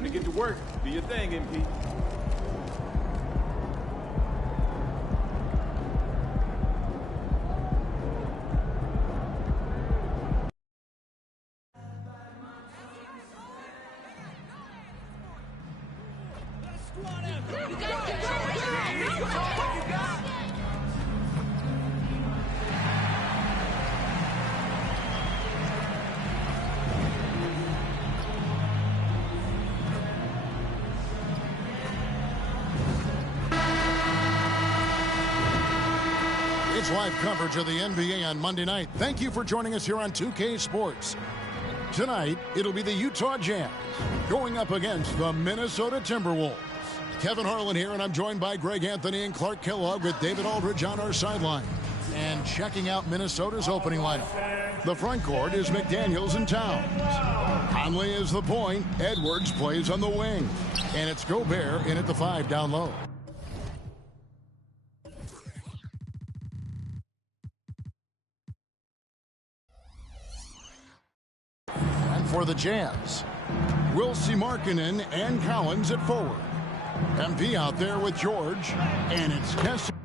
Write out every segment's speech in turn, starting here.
Time to get to work. Do your thing, MP. It's live coverage of the NBA on Monday night. Thank you for joining us here on 2K Sports. Tonight, it'll be the Utah Jazz going up against the Minnesota Timberwolves. Kevin Harlan here, and I'm joined by Greg Anthony and Clark Kellogg with David Aldridge on our sideline. And checking out Minnesota's opening lineup. The front court is McDaniels and Towns. Conley is the point. Edwards plays on the wing. And it's Gobert in at the 5 down low. For the Jazz, Wilsey Markkanen and Collins at forward. MP out there with George, and it's Kessler.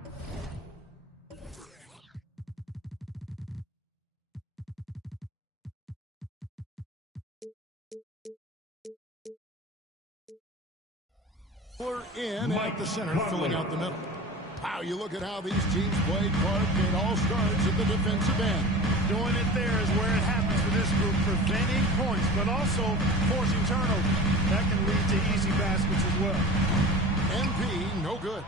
In at the center, filling out the middle. Wow, you look at how these teams play, Clark. It all starts at the defensive end. Doing it there is where it happens for this group, preventing points, but also forcing turnovers. That can lead to easy baskets as well. MP, no good.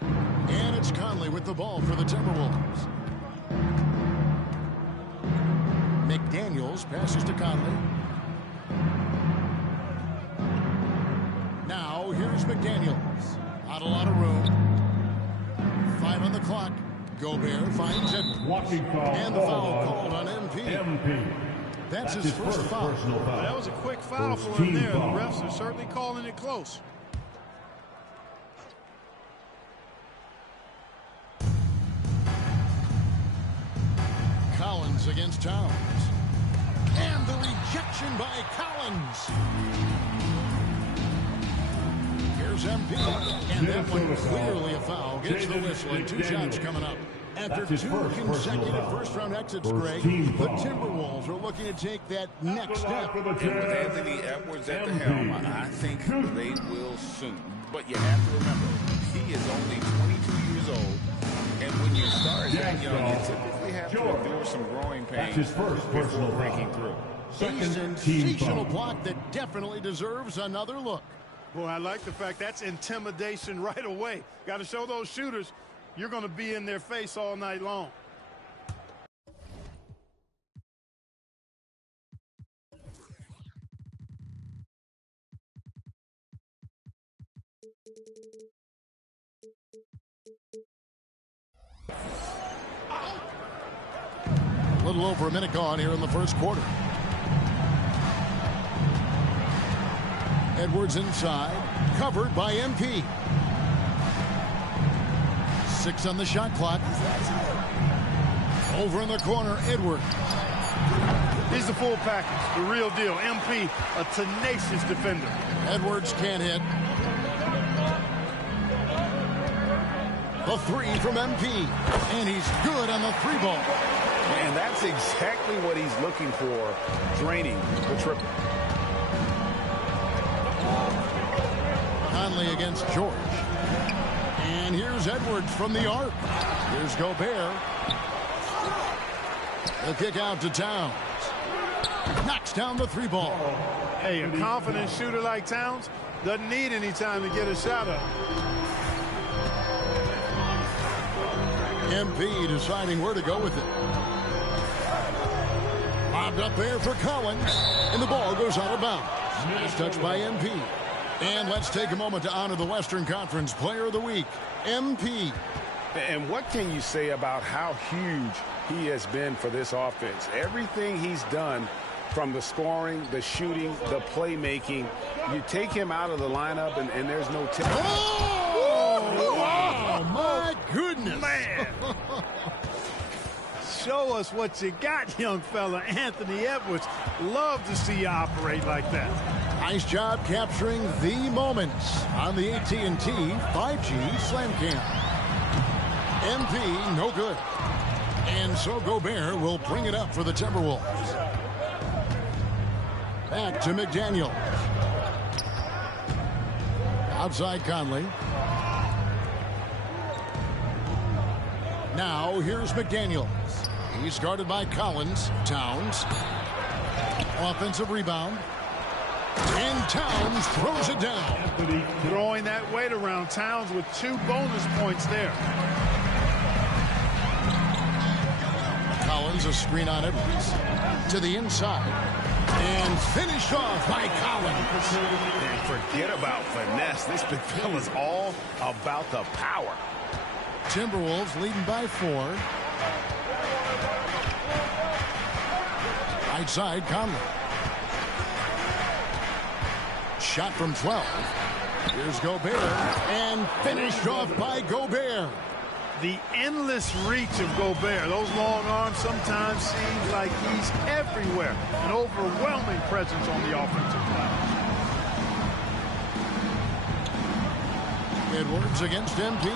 And it's Conley with the ball for the Timberwolves. McDaniels passes to Conley. Now, here's McDaniels. Not a lot of room. 5 on the clock. Gobert finds Edwards. And the foul called on MP. That's his first foul. That was a quick foul for him there. The refs are certainly calling it close. Collins against Towns. And the rejection by Collins. Here's MP, and that one clearly a foul. Gets the whistle, and 2 shots coming up. After 2 consecutive first-round exits, Greg, the Timberwolves are looking to take that next step. And with Anthony Edwards at the helm, I think they will soon. But you have to remember, he is only 22 years old, and when you start that young, you typically have to endure some growing pains before breaking through. A sensational block that definitely deserves another look. Boy, I like the fact that's intimidation right away. Got to show those shooters you're going to be in their face all night long. A little over a minute gone here in the first quarter. Edwards inside, covered by MP. 6 on the shot clock. Over in the corner, Edwards. He's the full package, the real deal. MP, a tenacious defender. Edwards can't hit. The 3 from MP, and he's good on the 3-ball. And that's exactly what he's looking for, draining the triple. Conley against George. And here's Edwards from the arc. Here's Gobert. The kick out to Towns. Knocks down the 3-ball. Hey, a confident shooter like Towns doesn't need any time to get a shot up. MP deciding where to go with it. Lobbed up there for Collins. And the ball goes out of bounds. Nice touch by MP. And let's take a moment to honor the Western Conference Player of the Week, MP. And what can you say about how huge he has been for this offense? Everything he's done, from the scoring, the shooting, the playmaking, you take him out of the lineup and there's no tip. Oh, wow, my goodness. Man. Show us what you got, young fella. Anthony Edwards. Love to see you operate like that. Nice job capturing the moments on the AT&T 5G Slam Cam. MP, no good. And so Gobert will bring it up for the Timberwolves. Back to McDaniel. Outside Conley. Now here's McDaniels. He's guarded by Collins. Towns. Offensive rebound. And Towns throws it down. Throwing that weight around. Towns with 2 bonus points there. Collins, a screen on Edwards. To the inside. And finished off by Collins. And forget about finesse. This big fella's all about the power. Timberwolves leading by 4. Right side, Conley. Shot from 12. Here's Gobert. And finished off by Gobert. The endless reach of Gobert. Those long arms sometimes seem like he's everywhere. An overwhelming presence on the offensive glass. Edwards against MP.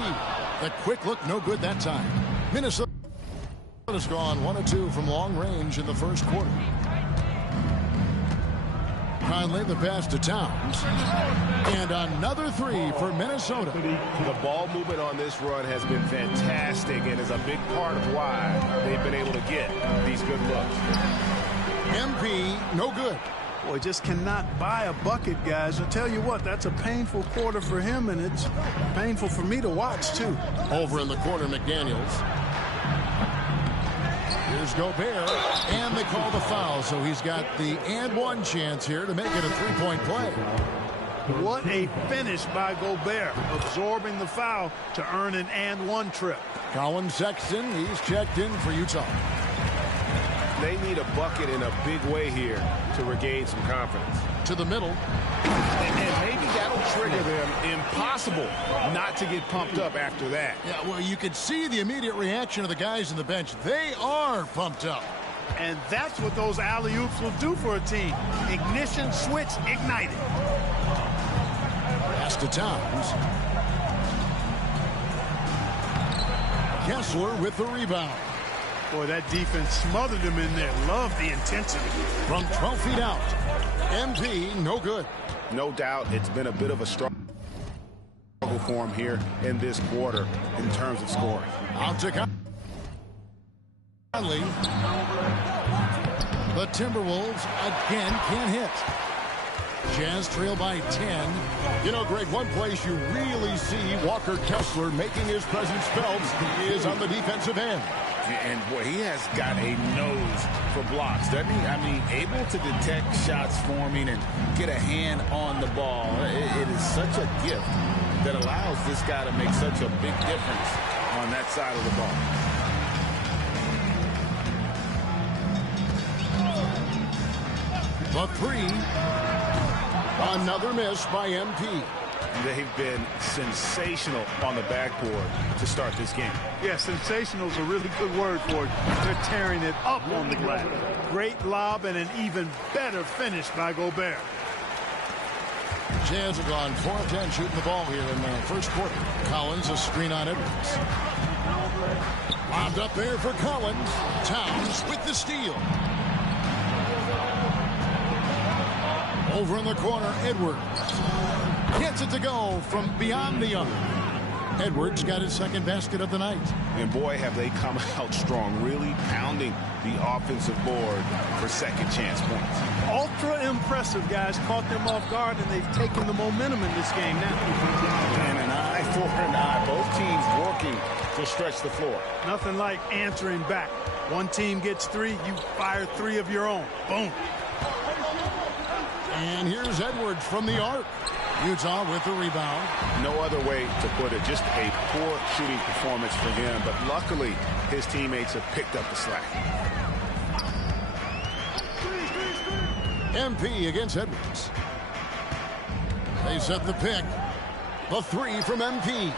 The quick look, no good that time. Minnesota's gone 1 of 2 from long range in the first quarter. Conley, the pass to Towns. And another 3 for Minnesota. The ball movement on this run has been fantastic and is a big part of why they've been able to get these good looks. MP, no good. Boy, just cannot buy a bucket, guys. I tell you what, that's a painful quarter for him, and it's painful for me to watch, too. Over in the corner, McDaniels. Here's Gobert, and they call the foul, so he's got the and one chance here to make it a 3-point play. What a finish by Gobert, absorbing the foul to earn an and one trip. Colin Sexton, he's checked in for Utah. They need a bucket in a big way here to regain some confidence. To the middle. And maybe that'll trigger them. Impossible not to get pumped up after that. Yeah, well, you could see the immediate reaction of the guys on the bench. They are pumped up. And that's what those alley-oops will do for a team. Ignition switch ignited. Pass to Towns. Kessler with the rebound. Boy, that defense smothered him in there. Love the intensity. From 12 feet out. MP, no good. No doubt it's been a bit of a struggle for him here in this quarter in terms of scoring. Out to Conley. The Timberwolves again can't hit. Jazz trail by 10. You know, Greg, one place you really see Walker Kessler making his presence felt is on the defensive end. And, boy, he has got a nose for blocks, doesn't he? I mean, able to detect shots forming and get a hand on the ball. It is such a gift that allows this guy to make such a big difference on that side of the ball. The 3. Another miss by MP. They've been sensational on the backboard to start this game. Yeah, sensational is a really good word for it. They're tearing it up on the glass. Great lob and an even better finish by Gobert. Jazz have gone 4 of 10 shooting the ball here in the first quarter. Collins, a screen on Edwards. Lobbed up there for Collins. Towns with the steal. Over in the corner, Edwards. Gets it to go from beyond the arc. Edwards got his second basket of the night. And boy, have they come out strong, really pounding the offensive board for second chance points. Ultra impressive, guys. Caught them off guard, and they've taken the momentum in this game now. And an eye for an eye. Both teams working to stretch the floor. Nothing like answering back. One team gets 3, you fire 3 of your own. Boom. And here's Edwards from the arc. Utah with the rebound. No other way to put it. Just a poor shooting performance for him. But luckily, his teammates have picked up the slack. MP against Edwards. They set the pick. The 3 from MP.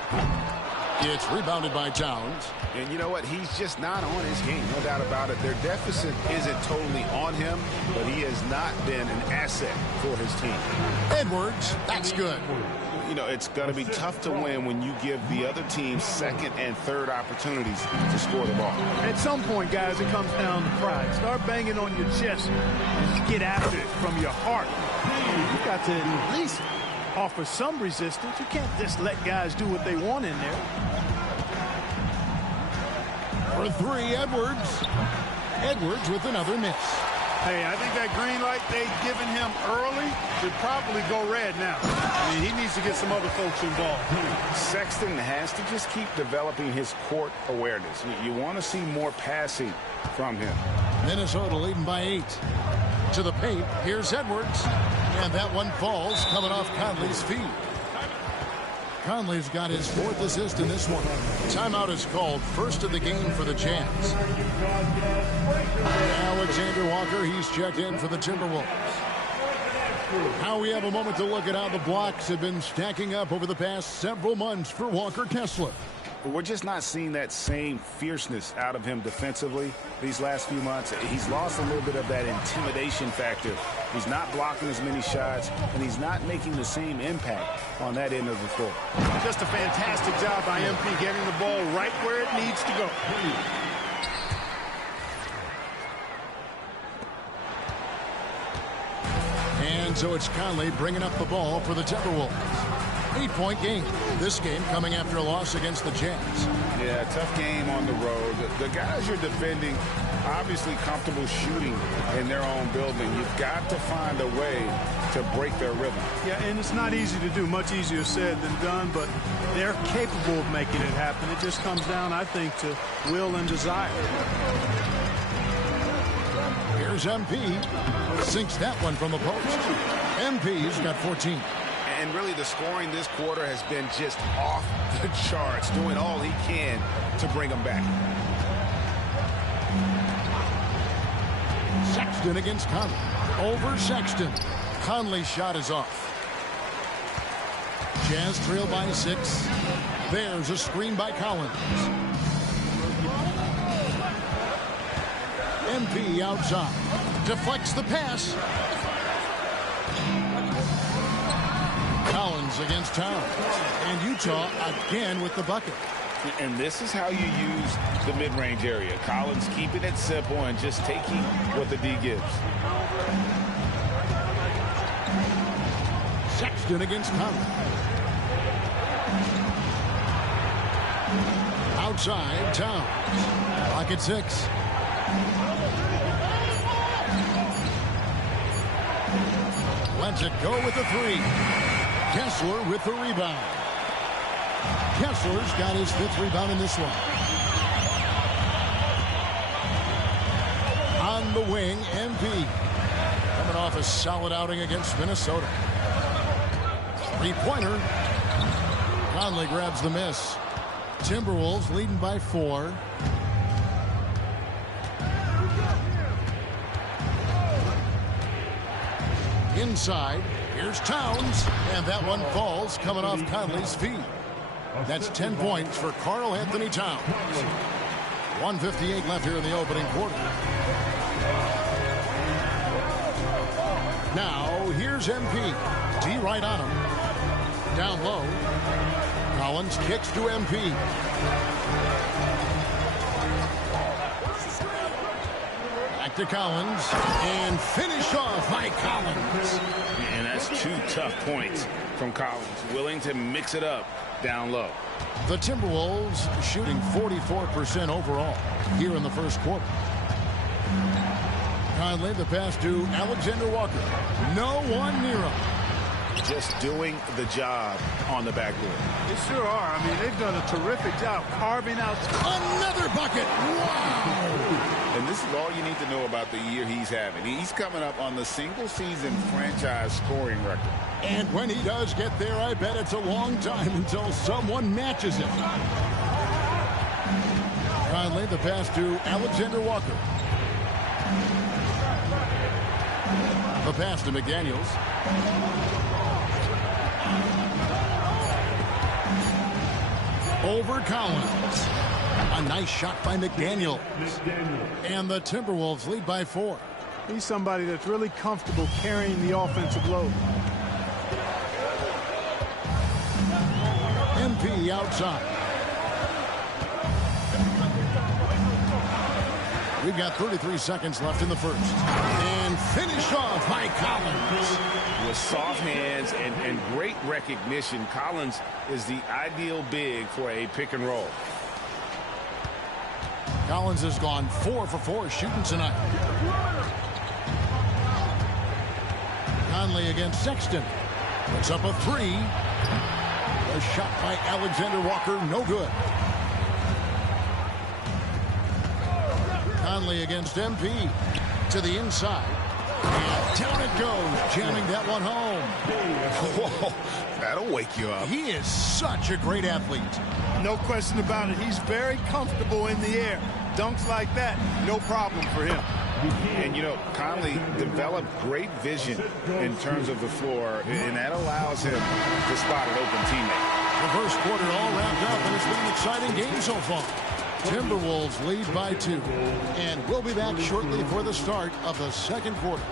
It's rebounded by Towns. And you know what? He's just not on his game. No doubt about it. Their deficit isn't totally on him, but he has not been an asset for his team. Edwards, that's good. You know, it's going to be tough to win when you give the other team second and third opportunities to score the ball. At some point, guys, it comes down to pride. Start banging on your chest and get after it from your heart. You've got to at least offer some resistance. You can't just let guys do what they want in there. For three, Edwards. Edwards with another miss. Hey, I think that green light they've given him early should probably go red now. I mean, he needs to get some other folks involved. Sexton has to just keep developing his court awareness. You want to see more passing from him. Minnesota leading by 8. To the paint, here's Edwards. And that one falls, coming off Conley's feet. Conley's got his 4th assist in this one. Timeout is called, first of the game for the Jazz. Alexander Walker, he's checked in for the Timberwolves. Now we have a moment to look at how the blocks have been stacking up over the past several months for Walker Kessler. We're just not seeing that same fierceness out of him defensively these last few months. He's lost a little bit of that intimidation factor. He's not blocking as many shots, and he's not making the same impact on that end of the floor. Just a fantastic job by MP getting the ball right where it needs to go. And so it's Conley bringing up the ball for the Timberwolves. 8-point game. This game coming after a loss against the Jazz. Yeah, tough game on the road. The guys you're defending obviously comfortable shooting in their own building. You've got to find a way to break their rhythm. Yeah, and it's not easy to do. Much easier said than done, but they're capable of making it happen. It just comes down, I think, to will and desire. Here's MP. Sinks that one from the post. MP's got 14. And really the scoring this quarter has been just off the charts, doing all he can to bring them back. Sexton against Conley. Over Sexton. Conley's shot is off. Jazz trail by 6. There's a screen by Collins. MP outside. Deflects the pass. Collins against Towns. And Utah again with the bucket. And this is how you use the mid-range area. Collins keeping it simple and just taking what the D gives. Sexton against Conley. Outside, Towns. Pocket 6. Lets it go with the 3. Kessler with the rebound. Kessler's got his 5th rebound in this one. On the wing, MP. Coming off a solid outing against Minnesota. 3-pointer. Conley grabs the miss. Timberwolves leading by 4. Inside, here's Towns, and that one falls, coming off Conley's feet. That's 10 points for Karl Anthony Towns. 1:58 left here in the opening quarter. Now, here's MP. D right on him. Down low. Collins kicks to MP. Back to Collins. And finish off by Collins. And that's 2 tough points from Collins. Willing to mix it up down low. The Timberwolves shooting 44% overall here in the first quarter. Conley, the pass to Alexander Walker. No one near him. Just doing the job on the backboard. They sure are. I mean, they've done a terrific job carving out. Another bucket. Wow. And this is all you need to know about the year he's having. He's coming up on the single-season franchise scoring record. And when he does get there, I bet it's a long time until someone matches it. Conley, the pass to Alexander Walker. The pass to McDaniels. over Collins. A nice shot by McDaniels. And the Timberwolves lead by 4. He's somebody that's really comfortable carrying the offensive load. MP outside. We've got 33 seconds left in the first. And finished off by Collins. With soft hands and great recognition, Collins is the ideal big for a pick and roll. Collins has gone 4 for 4 shooting tonight. Conley against Sexton. Puts up a 3. A shot by Alexander Walker, no good. Conley against MP. To the inside. And down it goes, jamming that one home. Whoa, that'll wake you up. He is such a great athlete. No question about it. He's very comfortable in the air. Dunks like that, no problem for him. And, you know, Conley developed great vision in terms of the floor, and that allows him to spot an open teammate. The first quarter all wrapped up, and it's been an exciting game so far. Timberwolves lead by 2. And we'll be back shortly for the start of the second quarter.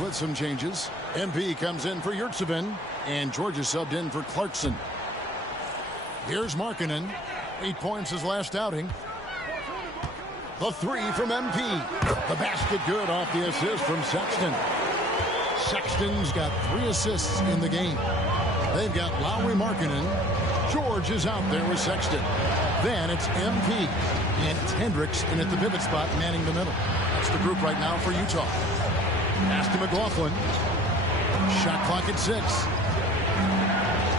With some changes. MP comes in for Yurtseven, and George is subbed in for Clarkson. Here's Markkanen. 8 points his last outing. The 3 from MP. The basket good off the assist from Sexton. Sexton's got 3 assists in the game. They've got Lowry, Markkanen. George is out there with Sexton. Then it's MP. And it's Hendricks in at the pivot spot manning the middle. That's the group right now for Utah. Pass to McLaughlin. Shot clock at 6.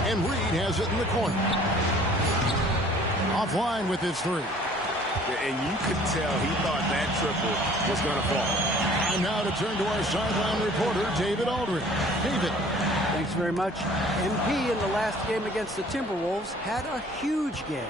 And Reed has it in the corner. Offline with his 3. And you could tell he thought that triple was going to fall. And now to turn to our sideline reporter, David Aldridge. David. Thanks very much. MP in the last game against the Timberwolves had a huge game.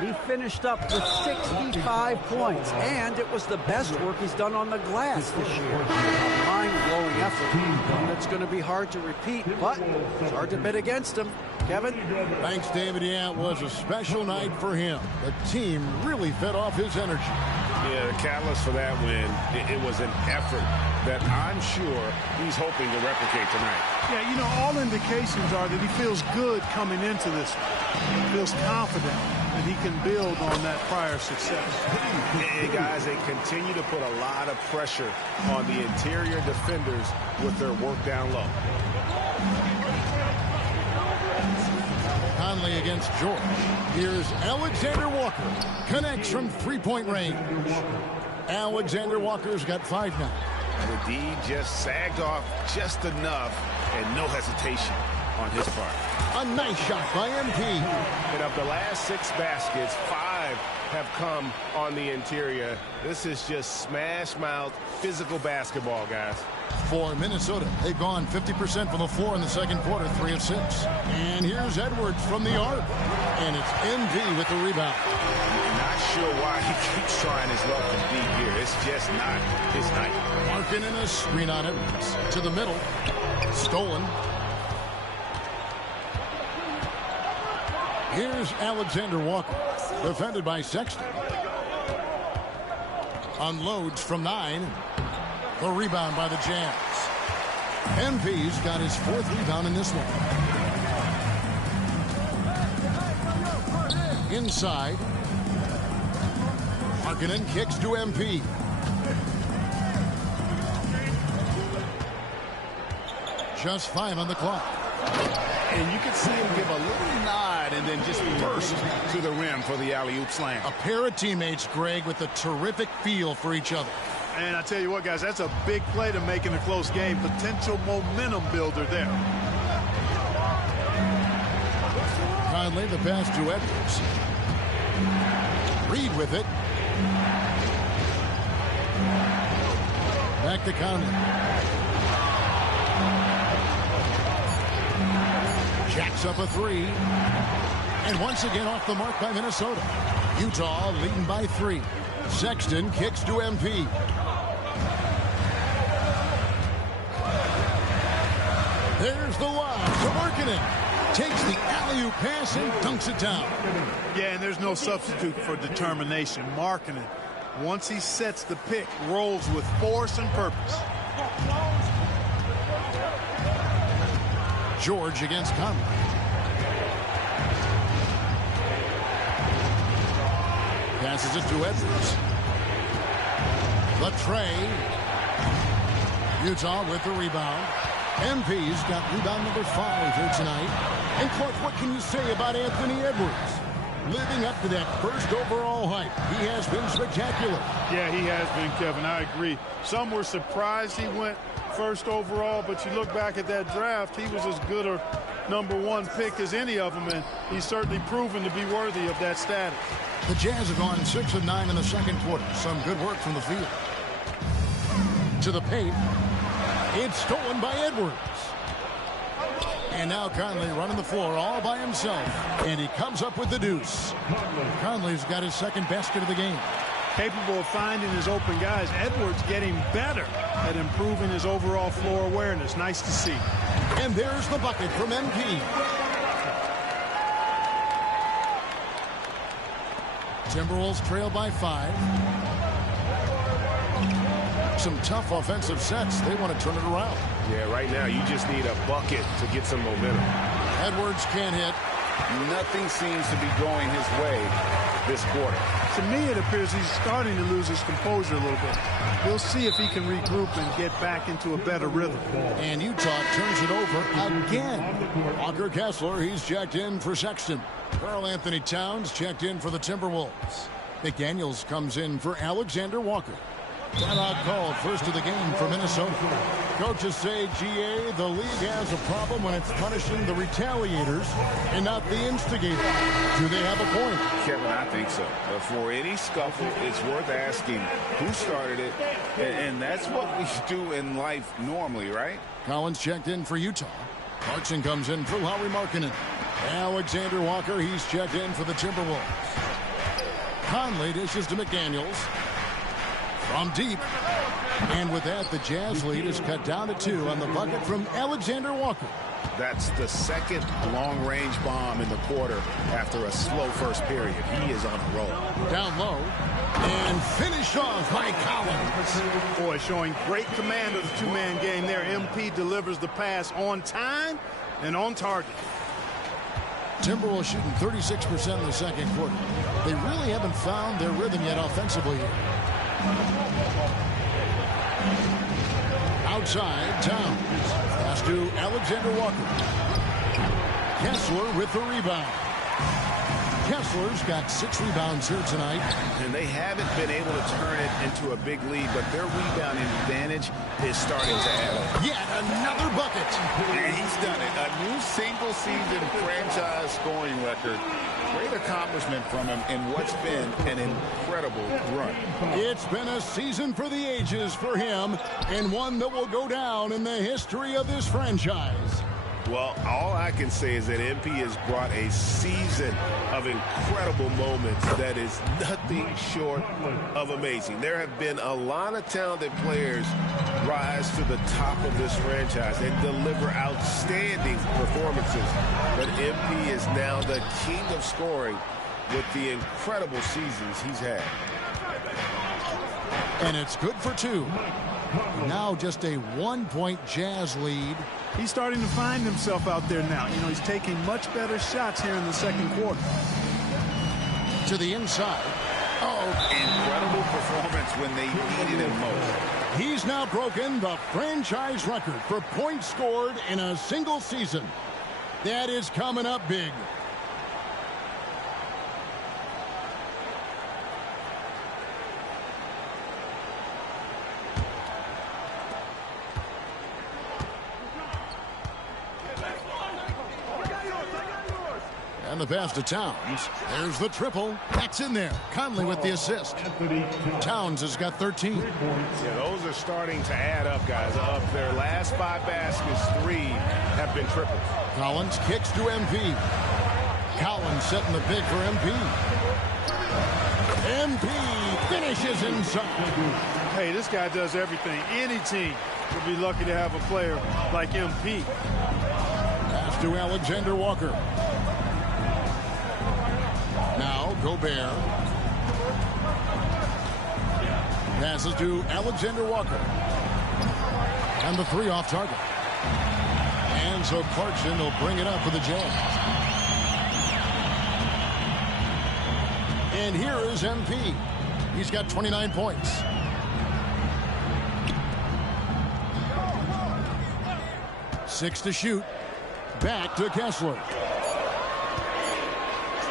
He finished up with 65 points, and it was the best work he's done on the glass this year. A mind-blowing effort. And it's going to be hard to repeat, but it's hard to bet against him. Kevin? Thanks, David. Yeah, it was a special night for him. The team really fed off his energy. Yeah, the catalyst for that win, it was an effort that I'm sure he's hoping to replicate tonight. Yeah, you know, all indications are that he feels good coming into this one. He feels confident that he can build on that prior success. And guys, they continue to put a lot of pressure on the interior defenders with their work down low. Conley against George. Here's Alexander Walker. Connects from 3-point range. Alexander Walker's got 5 now. The D just sagged off just enough, and no hesitation on his part. A nice shot by MP. And of the last 6 baskets, 5 have come on the interior. This is just smash-mouth physical basketball, guys. For Minnesota, they've gone 50% from the floor in the second quarter, 3 of 6. And here's Edwards from the arc. And it's MP with the rebound. Not sure why he keeps trying his luck from deep here. It's just not his night. Markkanen in a screen on Edwards. To the middle. Stolen. Here's Alexander Walker. Defended by Sexton. Unloads from 9. The rebound by the Jazz. MP's got his 4th rebound in this one. Inside. Markkanen kicks to MP. Just 5 on the clock. And you can see him give a little nod and then just burst to the rim for the alley-oop slam. A pair of teammates, Greg, with a terrific feel for each other. And I tell you what, guys, that's a big play to make in a close game. Potential momentum builder there. Conley, the pass to Edwards. Reed with it. Back to Conley. Jacks up a three. And once again off the mark by Minnesota. Utah leading by 3. Sexton kicks to MP. There's the lob to Markkanen. Takes the alley-oop pass and dunks it down. Yeah, and there's no substitute for determination. Markkanen, once he sets the pick, rolls with force and purpose. George against Conley. Passes it to Edwards. Latrey. Utah with the rebound. MP's got rebound number 5 here tonight. And Clark, what can you say about Anthony Edwards? Living up to that first overall hype. He has been spectacular. Yeah, he has been, Kevin. I agree. Some were surprised he went first overall, but you look back at that draft, he was as good a #1 pick as any of them, and he's certainly proven to be worthy of that status. The Jazz have gone 6 of 9 in the second quarter. Some good work from the field. To the paint. It's stolen by Edwards. And now Conley running the floor all by himself. And he comes up with the deuce. Conley's got his second basket of the game. Capable of finding his open guys. Edwards getting better at improving his overall floor awareness. Nice to see. And there's the bucket from MP. Timberwolves trail by 5. Some tough offensive sets. They want to turn it around. Yeah, right now you just need a bucket to get some momentum. Edwards can't hit. Nothing seems to be going his way this quarter. To me, it appears he's starting to lose his composure a little bit. We'll see if he can regroup and get back into a better rhythm. And Utah turns it over again. Walker Kessler, he's checked in for Sexton. Karl Anthony Towns checked in for the Timberwolves. McDaniels comes in for Alexander Walker. Timeout called first of the game for Minnesota. Coaches say, GA, the league has a problem when it's punishing the retaliators and not the instigators. Do they have a point? Kevin, I think so. For any scuffle, it's worth asking who started it, and that's what we do in life normally, right? Collins checked in for Utah. Clarkson comes in for Lauri Markkanen. Alexander Walker, he's checked in for the Timberwolves. Conley dishes to McDaniels. From deep. And with that, the Jazz lead is cut down to 2 on the bucket from Alexander Walker. That's the second long-range bomb in the quarter after a slow first period. He is on a roll. Down low. And finished off by Collins. Boy, showing great command of the two-man game there. MP delivers the pass on time and on target. Timberwolves shooting 36% in the second quarter. They really haven't found their rhythm yet offensively here. Outside, Towns. Pass to Alexander Walker. Kessler with the rebound. Kessler's got 6 rebounds here tonight. And they haven't been able to turn it into a big lead, but their rebounding advantage is starting to add up. Yet another bucket. And he's done it. A new single-season franchise scoring record. Great accomplishment from him in what's been an incredible run. It's been a season for the ages for him, and one that will go down in the history of this franchise. Well, all I can say is that MP has brought a season of incredible moments that is nothing short of amazing. There have been a lot of talented players rise to the top of this franchise and deliver outstanding performances. But MP is now the king of scoring with the incredible seasons he's had. And it's good for 2. Now just a 1-point Jazz lead. He's starting to find himself out there now. You know, he's taking much better shots here in the second quarter. To the inside. Oh, incredible performance when they needed him most. He's now broken the franchise record for points scored in a single season. That is coming up big. And the pass to Towns. There's the triple. That's in there. Conley with the assist. Towns has got 13. Yeah, those are starting to add up, guys. Of their last 5 baskets, 3 have been triples. Collins kicks to MP. Collins setting the pick for MP. MP finishes inside. Hey, this guy does everything. Any team would be lucky to have a player like MP. Pass to Alexander Walker. Now Gobert. Passes to Alexander Walker. And the 3 off target. And so Clarkson will bring it up for the Jazz. And here is MP. He's got 29 points. Six to shoot. Back to Kessler.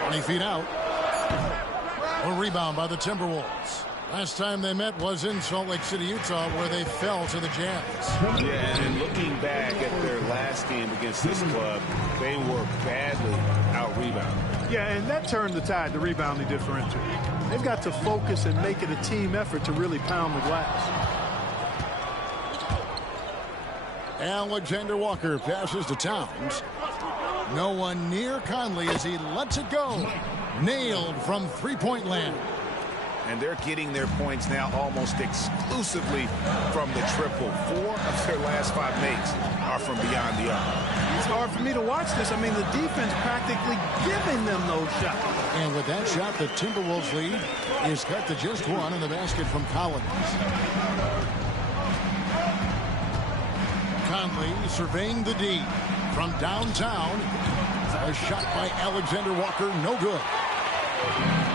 20 feet out. A rebound by the Timberwolves. Last time they met was in Salt Lake City, Utah, where they fell to the Jazz. Yeah, and looking back at their last game against this club, they were badly out-rebounded. Yeah, and that turned the tide, the rebounding differential. They've got to focus and make it a team effort to really pound the glass. Alexander Walker passes to Towns. No one near Conley as he lets it go. Nailed from three-point land. And they're getting their points now almost exclusively from the triple. 4 of their last 5 makes are from beyond the arc. It's hard for me to watch this. I mean, the defense practically giving them those shots. And with that shot, the Timberwolves lead is cut to just 1 in the basket from Collins. Conley surveying the D from downtown. A shot by Alexander Walker, no good.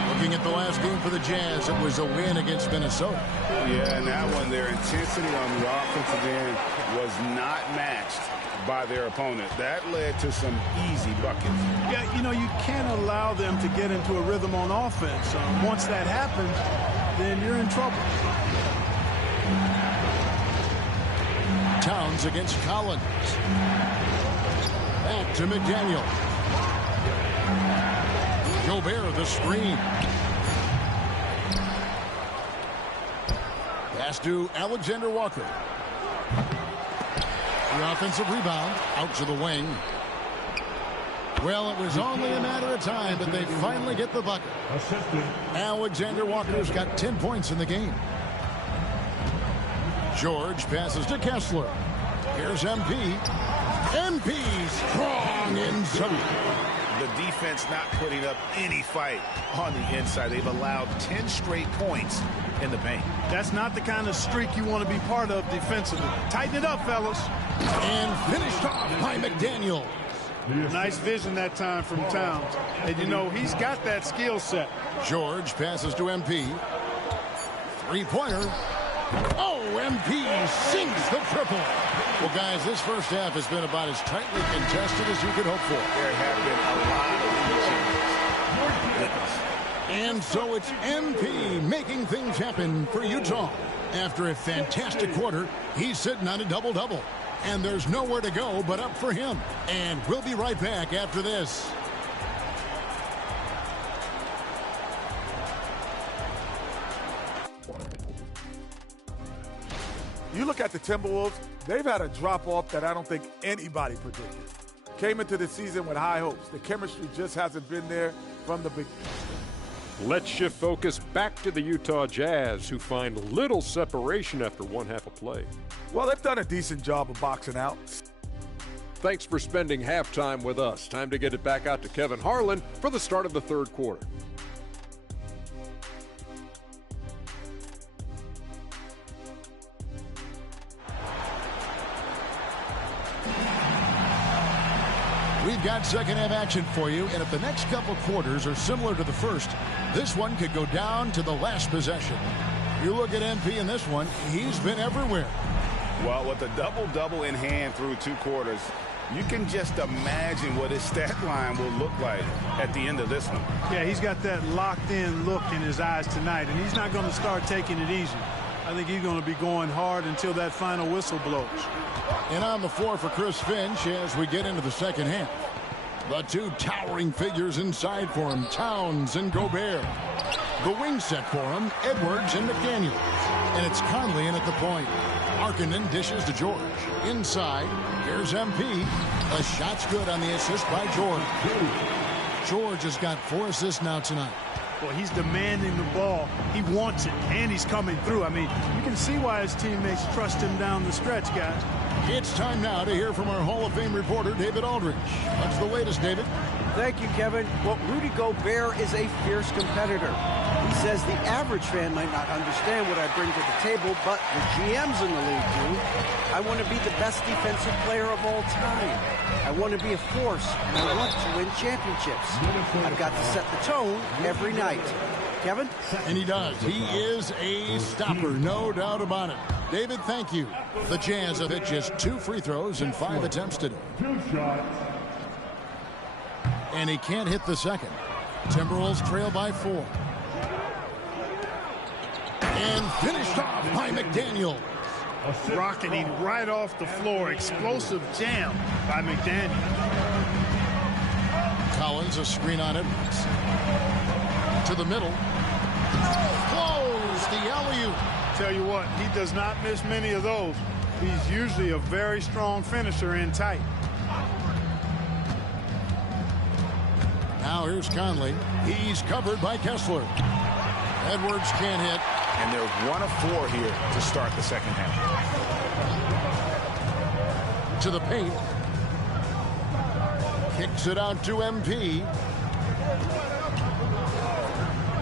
Looking at the last game for the Jazz, it was a win against Minnesota. Yeah, and that one, their intensity on the offensive end was not matched by their opponent. That led to some easy buckets. Yeah, you know, you can't allow them to get into a rhythm on offense. Once that happens, then you're in trouble. Towns against Collins. Back to McDaniel. Gobert the screen. Pass to Alexander Walker. The offensive rebound out to the wing. Well, it was only a matter of time, but they finally get the bucket. Alexander Walker's got 10 points in the game. George passes to Kessler. Here's MP. MP strong inside. The defense not putting up any fight on the inside. They've allowed 10 straight points in the paint. That's not the kind of streak you want to be part of defensively. Tighten it up, fellas. And finished off by McDaniel. Nice vision that time from Towns. And, you know, he's got that skill set. George passes to MP. Three-pointer. Oh, MP sinks the triple. Well, guys, this first half has been about as tightly contested as you could hope for. There have been a lot of changes. And so it's MP making things happen for Utah. After a fantastic quarter, he's sitting on a double-double. And there's nowhere to go but up for him. And we'll be right back after this. You look at the Timberwolves, they've had a drop-off that I don't think anybody predicted. Came into the season with high hopes. The chemistry just hasn't been there from the beginning. Let's shift focus back to the Utah Jazz, who find little separation after one half of play. Well, they've done a decent job of boxing out. Thanks for spending halftime with us. Time to get it back out to Kevin Harlan for the start of the third quarter. We've got second half action for you, and if the next couple quarters are similar to the first, this one could go down to the last possession. You look at MP in this one, he's been everywhere. Well, with a double-double in hand through 2 quarters, you can just imagine what his stat line will look like at the end of this one. Yeah, he's got that locked-in look in his eyes tonight, and he's not going to start taking it easy. I think he's going to be going hard until that final whistle blows. And on the floor for Chris Finch as we get into the second half. The two towering figures inside for him, Towns and Gobert. The wing set for him, Edwards and McDaniels. And it's Conley in at the point. Markkanen dishes to George. Inside, here's MP. The shot's good on the assist by George. George has got 4 assists now tonight. Well, he's demanding the ball. He wants it, and he's coming through. I mean, you can see why his teammates trust him down the stretch, guys. It's time now to hear from our Hall of Fame reporter, David Aldridge. What's the latest, David? Thank you, Kevin. Well, Rudy Gobert is a fierce competitor. He says the average fan might not understand what I bring to the table, but the GMs in the league do. I want to be the best defensive player of all time. I want to be a force, and I want to win championships. I've got to set the tone every night. Kevin? And he does. He is a stopper, no doubt about it. David, thank you. The Jazz have hit just 2 free throws and 5 attempts today. And he can't hit the second. Timberwolves trail by 4. And finished off by McDaniels. Rocketing right off the floor. Explosive jam by McDaniels. Collins, a screen on Edwards. To the middle. Close the alley-oop. Tell you what, he does not miss many of those. He's usually a very strong finisher in tight. Now here's Conley. He's covered by Kessler. Edwards can't hit. And they're 1 of 4 here to start the second half. To the paint. Kicks it out to MP.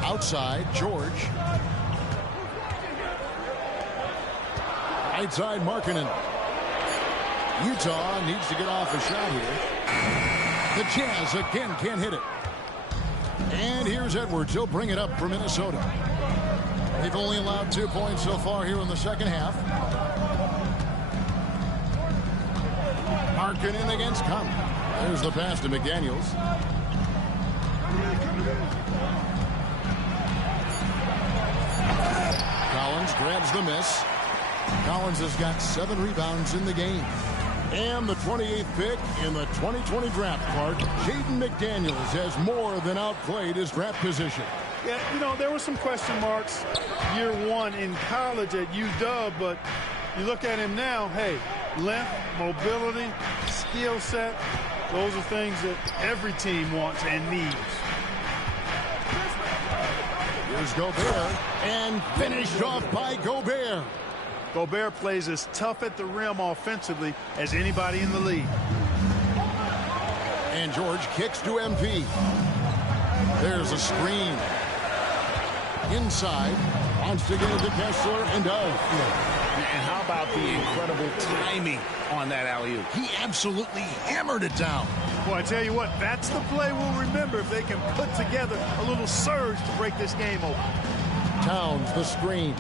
Outside, George. Right side, Markkanen. Utah needs to get off a shot here. The Jazz again can't hit it. And here's Edwards. He'll bring it up for Minnesota. They've only allowed 2 points so far here in the second half. Markkanen against Conley. There's the pass to McDaniels. Collins grabs the miss. Collins has got 7 rebounds in the game. And the 28th pick in the 2020 draft, Clark, Jaden McDaniels has more than outplayed his draft position. Yeah, you know, there were some question marks year 1 in college at UW, but you look at him now, hey, length, mobility, skill set, those are things that every team wants and needs. Here's Gobert, and finished off by Gobert. Gobert plays as tough at the rim offensively as anybody in the league. And George kicks to MP. There's a screen. Inside. Wants to get it to Kessler and does. And how about the incredible timing on that alley-oop? He absolutely hammered it down. Boy, I tell you what, that's the play we'll remember if they can put together a little surge to break this game open. Towns, the screen.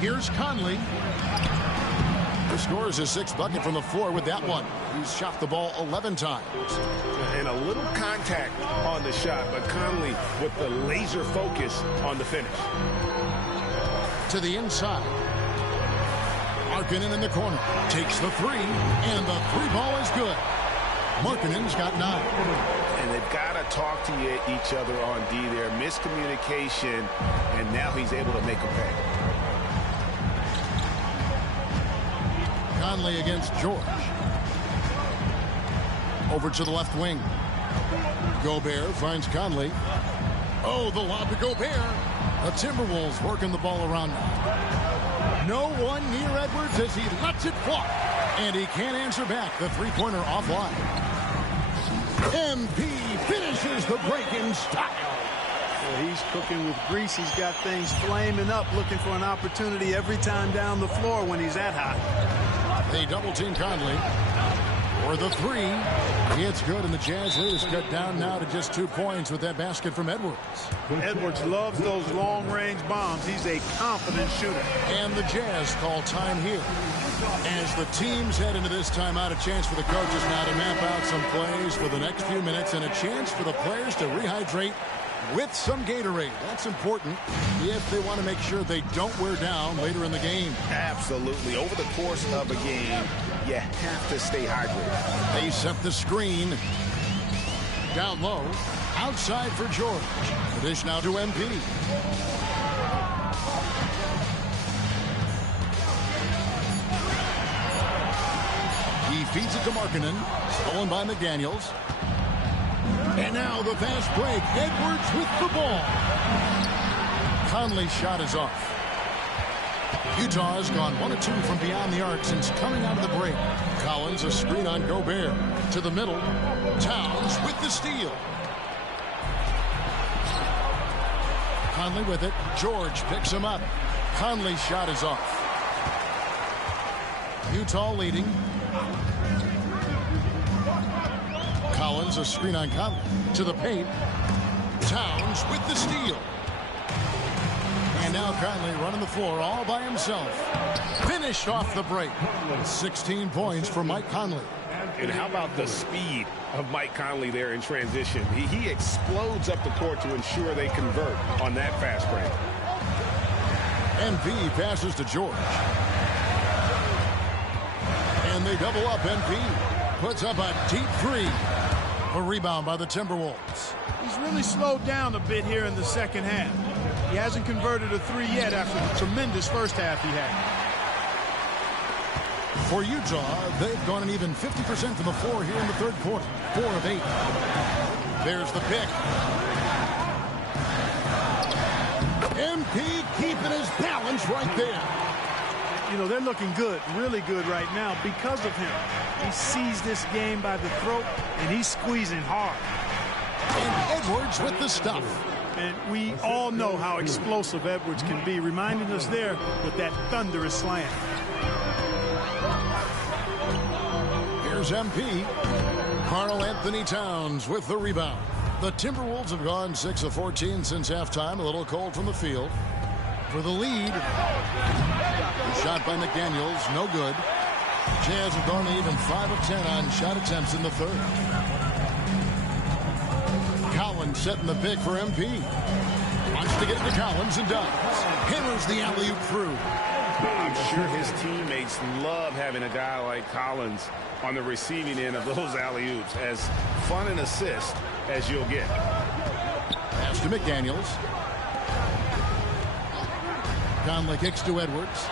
Here's Conley. He scores his 6th bucket from the floor with that one. He's shot the ball 11 times. And a little contact on the shot, but Conley with the laser focus on the finish. To the inside. Markkanen in the corner. Takes the 3, and the 3 ball is good. Markkanen's got 9. And they've got to talk to each other on D there. Miscommunication, and now he's able to make a pay. Conley against George. Over to the left wing. Gobert finds Conley. Oh, the lob to Gobert. The Timberwolves working the ball around now. No one near Edwards as he lets it fly. And he can't answer back. The 3-pointer offline. MP finishes the break in style. Well, he's cooking with grease. He's got things flaming up, looking for an opportunity every time down the floor when he's that hot. They double-team Conley for the 3. It's good, and the Jazz lead is cut down now to just 2 points with that basket from Edwards. Edwards loves those long-range bombs. He's a confident shooter. And the Jazz call time here. As the teams head into this timeout, a chance for the coaches now to map out some plays for the next few minutes and a chance for the players to rehydrate with some Gatorade. That's important if they want to make sure they don't wear down later in the game. Absolutely. Over the course of a game, you have to stay hydrated. They set the screen. Down low. Outside for George. The dish now to MP. He feeds it to Markkanen. Stolen by McDaniels. And now the fast break. Edwards with the ball. Conley's shot is off. Utah has gone 1 of 2 from beyond the arc since coming out of the break. Collins a screen on Gobert. To the middle. Towns with the steal. Conley with it. George picks him up. Conley's shot is off. Utah leading. Collins a screen on Conley. To the paint. Towns with the steal. And now Conley running the floor all by himself. Finished off the break. 16 points for Mike Conley. And how about the speed of Mike Conley there in transition? He explodes up the court to ensure they convert on that fast break. MP passes to George. And they double up. MP puts up a deep three. A rebound by the Timberwolves. He's really slowed down a bit here in the second half. He hasn't converted a three yet after the tremendous first half he had. For Utah, they've gone an even 50% from the floor here in the third quarter. 4 of 8. There's the pick. MP keeping his balance right there. You know, they're looking good, really good right now because of him. He sees this game by the throat, and he's squeezing hard. And Edwards with the stuff. And we all know how explosive Edwards can be, reminding us there with that thunderous slam. Here's MP. Karl Anthony Towns with the rebound. The Timberwolves have gone 6 of 14 since halftime. A little cold from the field. For the lead. Shot by McDaniels. No good. Jazz have gone even 5 of 10 on shot attempts in the third. Collins setting the pick for MP. Wants to get it to Collins and does. Hammers the alley-oop through. I'm sure his teammates love having a guy like Collins on the receiving end of those alley-oops. As fun an assist as you'll get. Pass to McDaniels. Conley kicks to Edwards.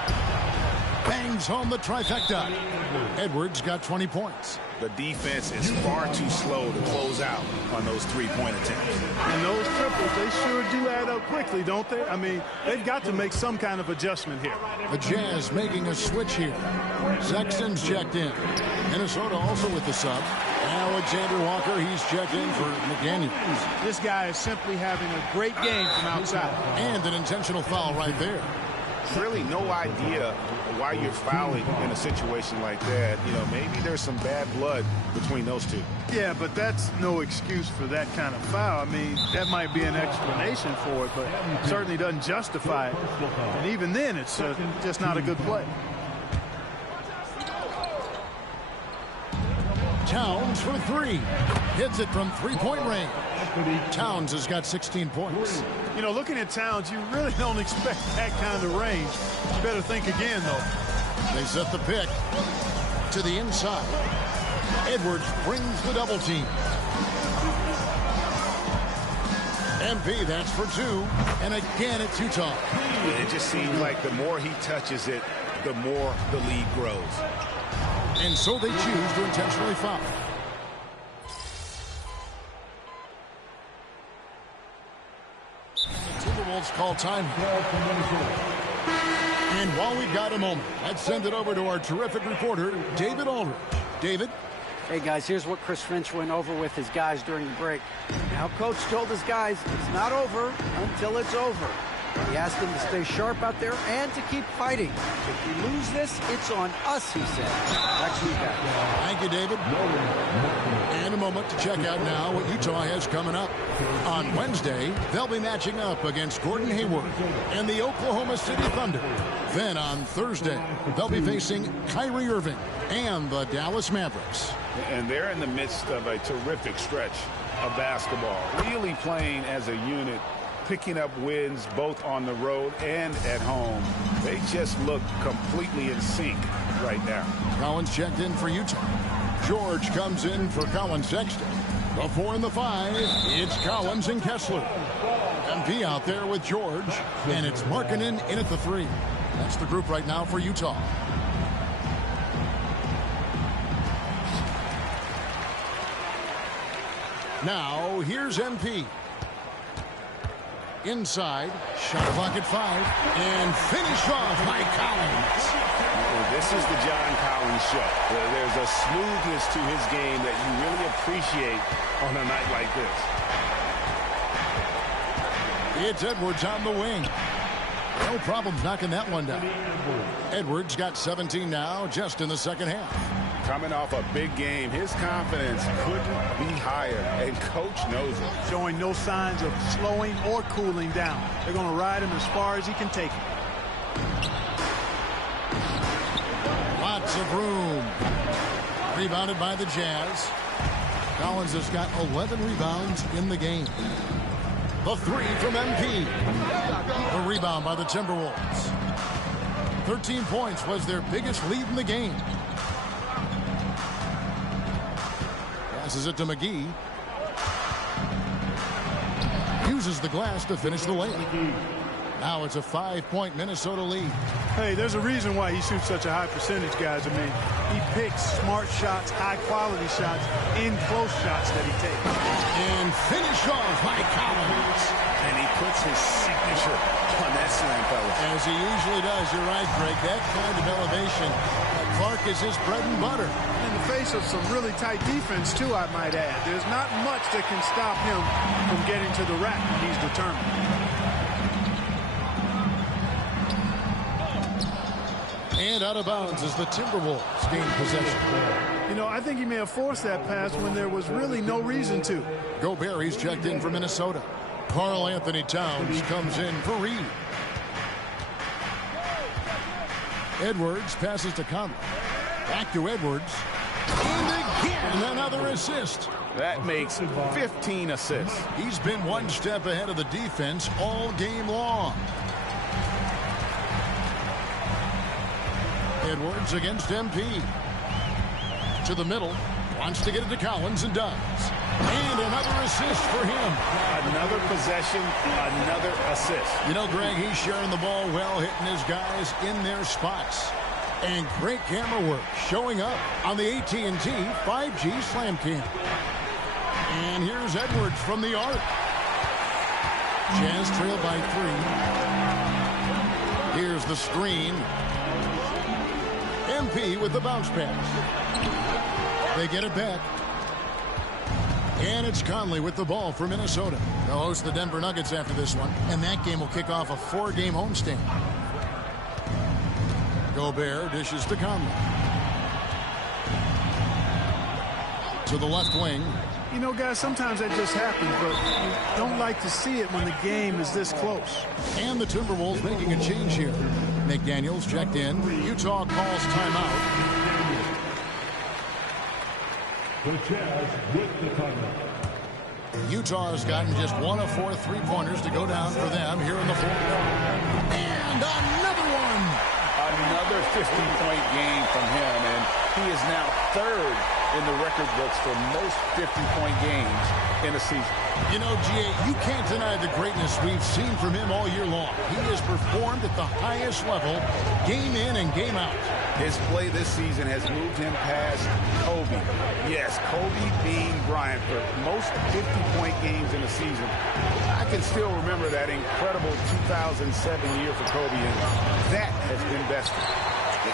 Bangs home the trifecta. Edwards got 20 points. The defense is far too slow to close out on those three-point attempts. And those triples, they sure do add up quickly, don't they? I mean, they've got to make some kind of adjustment here. The Jazz making a switch here. Sexton's checked in. Minnesota also with the sub. Alexander Walker, he's checked in for McDaniels. This guy is simply having a great game from outside. And an intentional foul right there. Really no idea why you're fouling in a situation like that. You know, maybe there's some bad blood between those two. Yeah, but that's no excuse for that kind of foul. I mean, that might be an explanation for it, but certainly doesn't justify it. And even then, it's just not a good play. Towns for 3. Hits it from three-point range. Towns has got 16 points. You know, looking at Towns, you really don't expect that kind of range. You better think again, though. They set the pick to the inside. Edwards brings the double team. MP, that's for 2. And again, it's Utah. It just seems like the more he touches it, the more the lead grows. And so they choose to intentionally foul. Timberwolves call time. And while we've got a moment, let's send it over to our terrific reporter, David Aldridge. David? Hey, guys, here's what Chris Finch went over with his guys during the break. Now, Coach told his guys it's not over until it's over. He asked them to stay sharp out there and to keep fighting. If we lose this, it's on us, he said. Back to you guys. Thank you, David. And a moment to check out now what Utah has coming up. On Wednesday, they'll be matching up against Gordon Hayward and the Oklahoma City Thunder. Then on Thursday, they'll be facing Kyrie Irving and the Dallas Mavericks. And they're in the midst of a terrific stretch of basketball, really playing as a unit, picking up wins both on the road and at home. They just look completely in sync right now. Collins checked in for Utah. George comes in for Colin Sexton. The 4 and the 5, it's Collins and Kessler. MP out there with George, and it's Markkanen in at the 3. That's the group right now for Utah. Now, here's MP. Inside, shot clock at 5, and finished off by Collins. This is the John Collins show. There's a smoothness to his game that you really appreciate on a night like this. It's Edwards on the wing. No problems knocking that one down. Edwards got 17 now just in the second half. Coming off a big game, his confidence couldn't be higher, and coach knows it. Showing no signs of slowing or cooling down. They're going to ride him as far as he can take him. Lots of room. Rebounded by the Jazz. Collins has got 11 rebounds in the game. The 3 from MP. The rebound by the Timberwolves. 13 points was their biggest lead in the game. Passes it to McGee. Uses the glass to finish the layup. Now it's a 5-point Minnesota lead. Hey, there's a reason why he shoots such a high percentage, guys. I mean, he picks smart shots, high-quality shots, in close shots that he takes. And finish off by Collins. And he puts his signature on that slam, fellas. As he usually does. You're right, Greg. That kind of elevation. Clark is his bread and butter. In the face of some really tight defense, too, I might add. There's not much that can stop him from getting to the rack. He's determined. And out of bounds as the Timberwolves gain possession. You know, I think he may have forced that pass when there was really no reason to. Gobert, he's checked in for Minnesota. Karl Anthony Towns comes in for Reed. Edwards passes to Conley. Back to Edwards. And again, another assist. That makes 15 assists. He's been one step ahead of the defense all game long. Edwards against MP. To the middle. Wants to get it to Collins and does. And another assist for him. Another possession, another assist. You know, Greg, he's sharing the ball well, hitting his guys in their spots. And great camera work showing up on the AT&T 5G Slam Cam. And here's Edwards from the arc. Jazz trail by 3. Here's the screen. MP with the bounce pass. They get it back. And it's Conley with the ball for Minnesota. They'll host the Denver Nuggets after this one, and that game will kick off a 4-game homestand. Gobert dishes to Conley. To the left wing. You know, guys, sometimes that just happens, but you don't like to see it when the game is this close. And the Timberwolves making a change here. McDaniels checked in. Utah calls timeout. The Jazz with the timeout. Utah has gotten just 1 of 4 3-pointers to go down for them here in the fourth. And another one. Another 50-point game from him, and he is now 3rd in the record books for most 50-point games in a season. You know, G.A., you can't deny the greatness we've seen from him all year long. He has performed at the highest level, game in and game out. His play this season has moved him past Kobe. Yes, Kobe being Bryant for most 50-point games in a season. I can still remember that incredible 2007 year for Kobe, and that has been bested.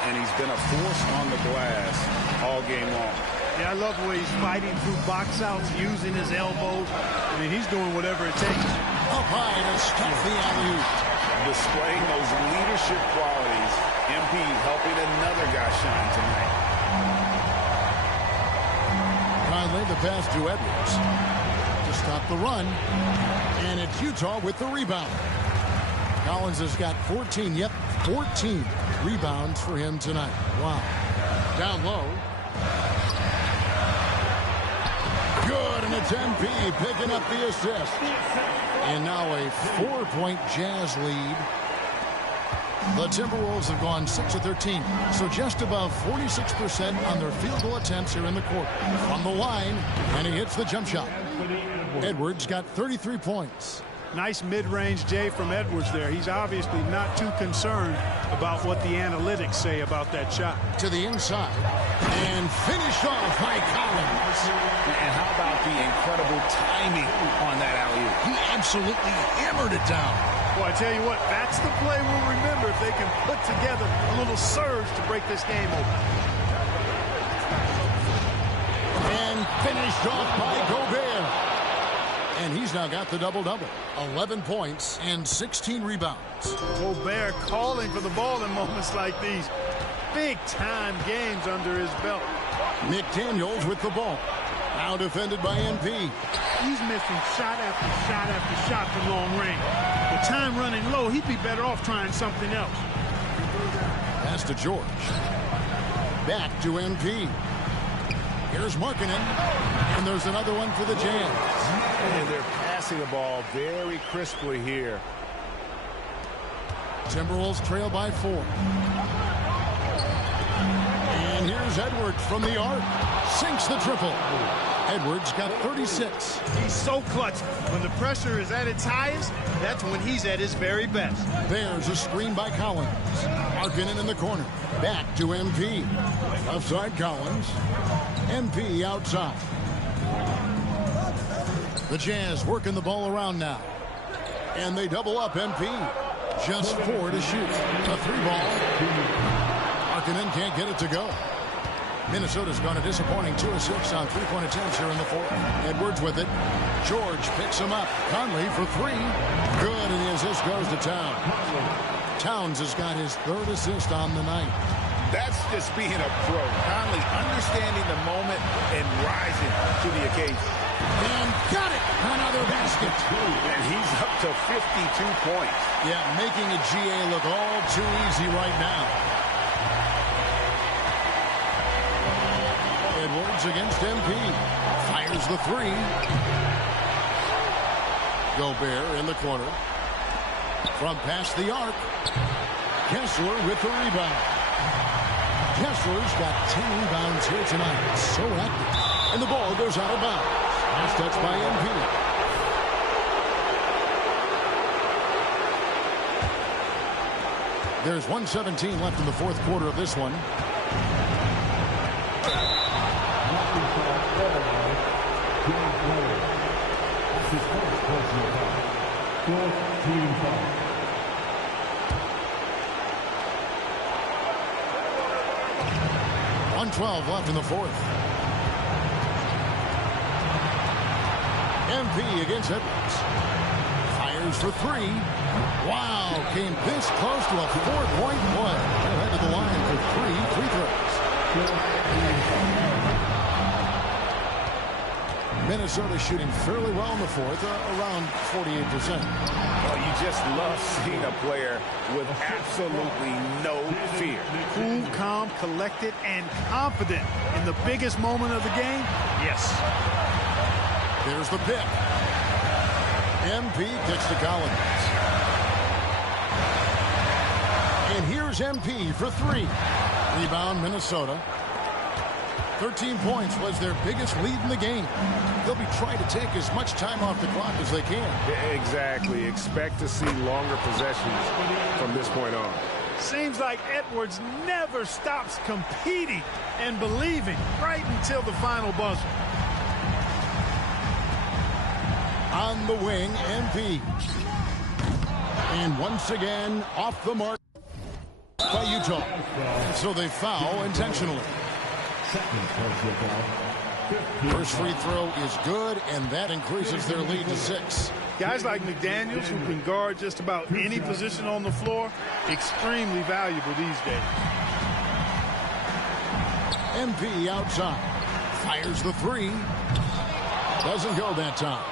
And he's been a force on the glass all game long. Yeah, I love the way he's fighting through box outs, using his elbows. I mean, he's doing whatever it takes. Up high to stuff the alley-oop. Displaying those leadership qualities. MP helping another guy shine tonight. Finally, the pass to Edwards to stop the run. And it's Utah with the rebound. Collins has got 14 rebounds for him tonight. Wow. Down low. Good, and it's MP picking up the assist. And now a 4-point Jazz lead. The Timberwolves have gone 6 of 13, so just above 46% on their field goal attempts here in the quarter. From the line, and he hits the jump shot. Edwards got 33 points. Nice mid-range Jay from Edwards there. He's obviously not too concerned about what the analytics say about that shot. To the inside, and finished off by Collins. And how about the incredible timing on that alley-oop? He absolutely hammered it down. Well, I tell you what, that's the play we'll remember if they can put together a little surge to break this game open. And finished off by Gobert. And he's now got the double-double. 11 points and 16 rebounds. Gobert calling for the ball in moments like these. Big-time games under his belt. McDaniels with the ball. Now defended by MP. He's missing shot after shot after shot from long range. With time running low, he'd be better off trying something else. Pass to George. Back to MP. Here's Markkanen. And there's another one for the Jazz. And they're passing the ball very crisply here. Timberwolves trail by 4. And here's Edwards from the arc. Sinks the triple. Edwards got 36. He's so clutch. When the pressure is at its highest, that's when he's at his very best. There's a screen by Collins. Markkanen in the corner. Back to MP. Outside Collins. MP outside. The Jazz working the ball around now. And they double up MP. Just 4 to shoot. A 3-ball. Markkanen can't get it to go. Minnesota's gone a disappointing 2 of 6 on 3-point attempts here in the fourth. Edwards with it. George picks him up. Conley for 3. Good, and the assist goes to Towns. Towns has got his 3rd assist on the night. That's just being a pro. Conley understanding the moment and rising to the occasion. And got it! Another basket. And he's up to 52 points. Yeah, making a GA look all too easy right now. Edwards against MP. Fires the 3. Gobert in the corner. From past the arc. Kessler with the rebound. Kessler's got 10 rebounds here tonight. So active. And the ball goes out of bounds. Last touch by MP. There's 1:17 left in the fourth quarter of this one. On 12 left in the fourth. MP against Edwards. Fires for 3. Wow, came this close to a 4-point play. They'll head to the line for 3 free throws. Minnesota shooting fairly well in the fourth, around 48%. Well, you just love seeing a player with absolutely no fear. Cool, calm, collected, and confident in the biggest moment of the game. Yes. There's the pick. MP kicks to Collins. And here's MP for 3. Rebound, Minnesota. 13 points was their biggest lead in the game. They'll be trying to take as much time off the clock as they can. Exactly. Expect to see longer possessions from this point on. Seems like Edwards never stops competing and believing right until the final buzzer. On the wing, MP. And once again, off the mark by Utah. So they foul intentionally. First free throw is good, and that increases their lead to 6. Guys like McDaniels, who can guard just about any position on the floor, extremely valuable these days. MP outside. Fires the 3. Doesn't go that time.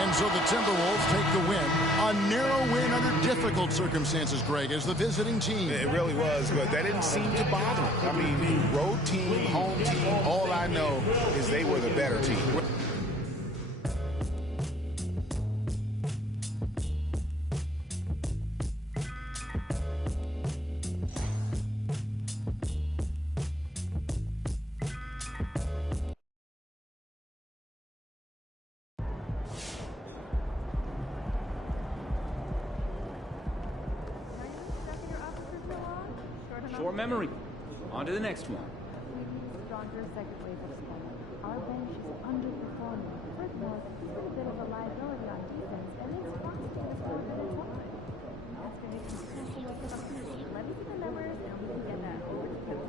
Ends So the Timberwolves take the win. A narrow win under difficult circumstances, Greg, as the visiting team. It really was, but that didn't seem to bother them. I mean, road team, home team, all I know is they were the better team. Short memory. On to the next one. Stronger second wave of talent. Our bench is underperforming. Furthermore, he's been a bit of a liability on defense, and it's possible to start at the time. That's going to make some special look at approval. Let me see the numbers, and we can get that over to you.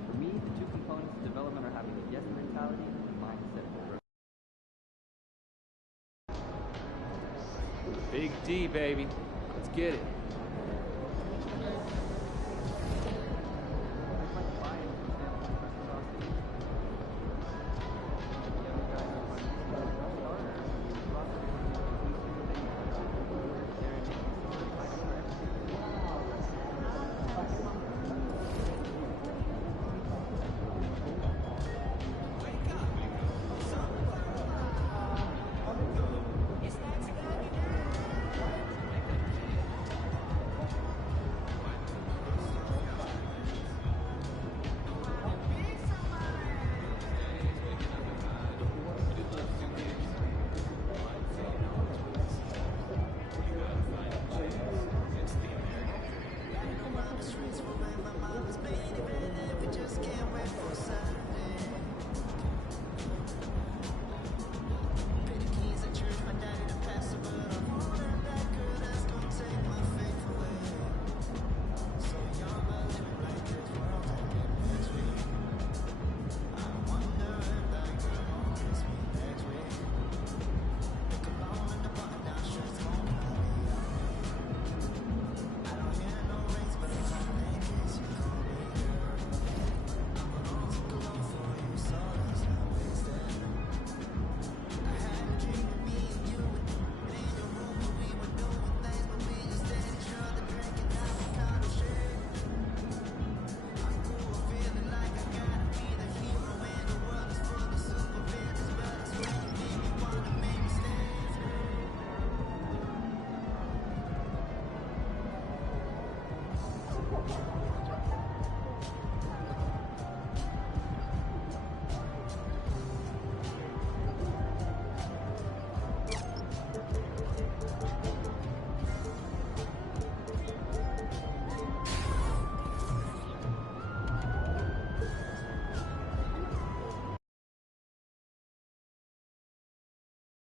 For me, the two components of development are having a yes mentality and a mindset. Big D, baby. Let's get it.